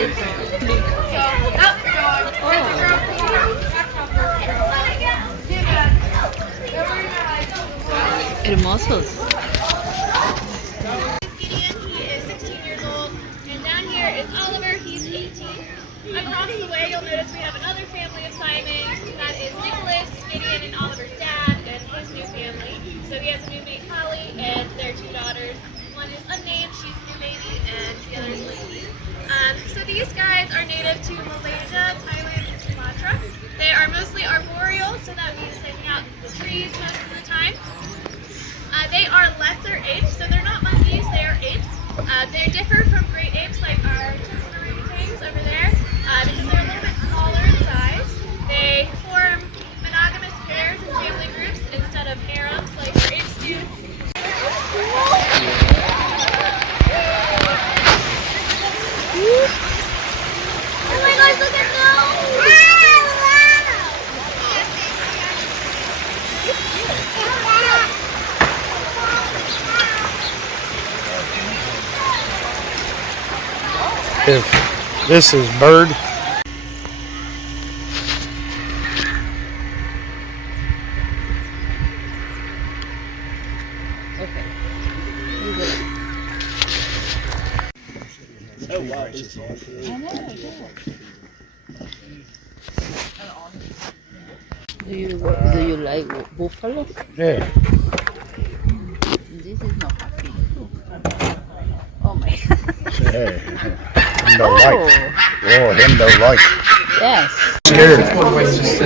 right? Hermosos. He is 16 years old, and down here is Oliver, he's 18. Across the way, you'll notice we have another family of Simons. That is Nicholas, Gideon, and Oliver's dad, and his new family. So he has a new mate, Holly, and their two daughters. One is unnamed, she's a new baby, and the other is Lady. So these guys are native to Malaysia, Thailand, and Sumatra. They are mostly arboreal, so that means they hang out in the trees most of the time. They are lesser apes, so they're not monkeys, they are apes. They differ from great apes like our chimps and orangutans over there because they're a little bit smaller in size. They form monogamous pairs and family groups instead of harems like our apes do. Oh my gosh, look at those! If this is bird, Okay. Oh wow. Do you like buffalo? yeah. This is not happy. Oh my god. Hey, him don't like. Oh, him don't like. Yes. Scared. What is this?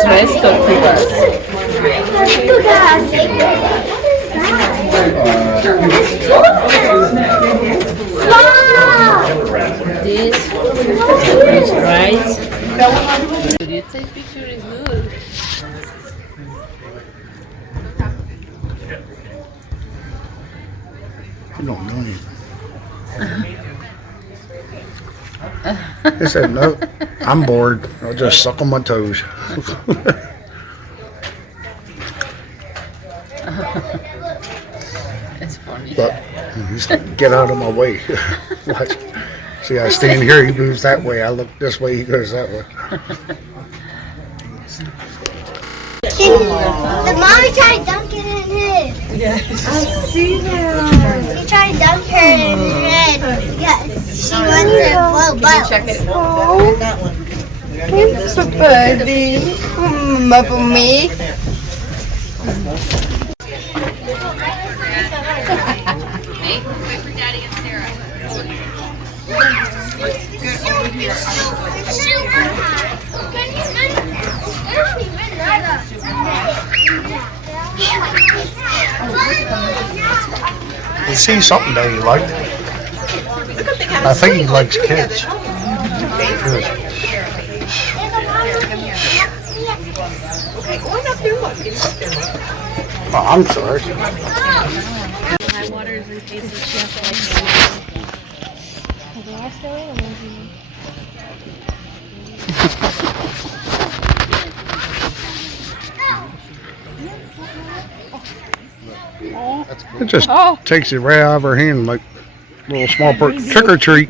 Tres tortugas. This is rice. Dude, you take picture is good. You don't know anything. He said, no, I'm bored. I'll just suck on my toes. It's funny. But he's like, get out of my way. Watch. See, I stand here, he moves that way. I look this way, he goes that way. The mommy tried dunking it in his. Yes. I see that. He tried to dunk her in her head. Yes, she wants to blow bubbles. Check it. Oh. That one. It's a birdie. For me. Wait for Daddy and Sarah. You see something that he liked? I think he likes kids. Good. Oh, I'm sorry. High waters in cases she has to It just takes it right out of her hand like a little small trick or treat.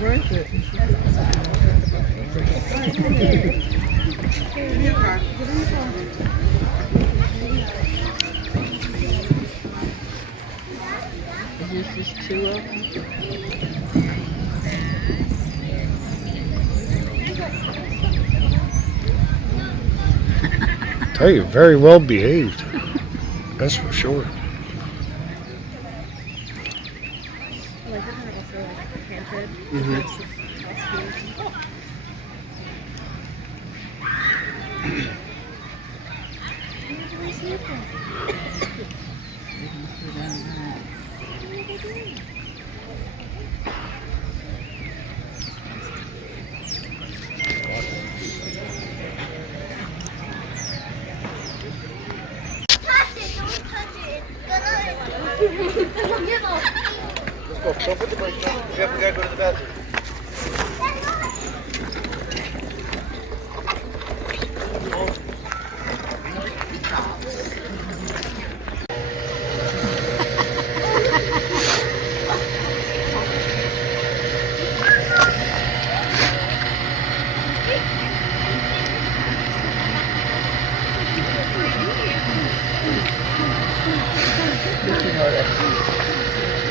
Worth it. This is two of them. Tell you, very well behaved. That's for sure. Touch it, don't touch it. It's gonna. Let's go. Don't put the brakes on. We gotta go to the bathroom.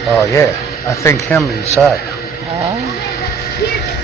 Oh yeah, I think him inside. Oh.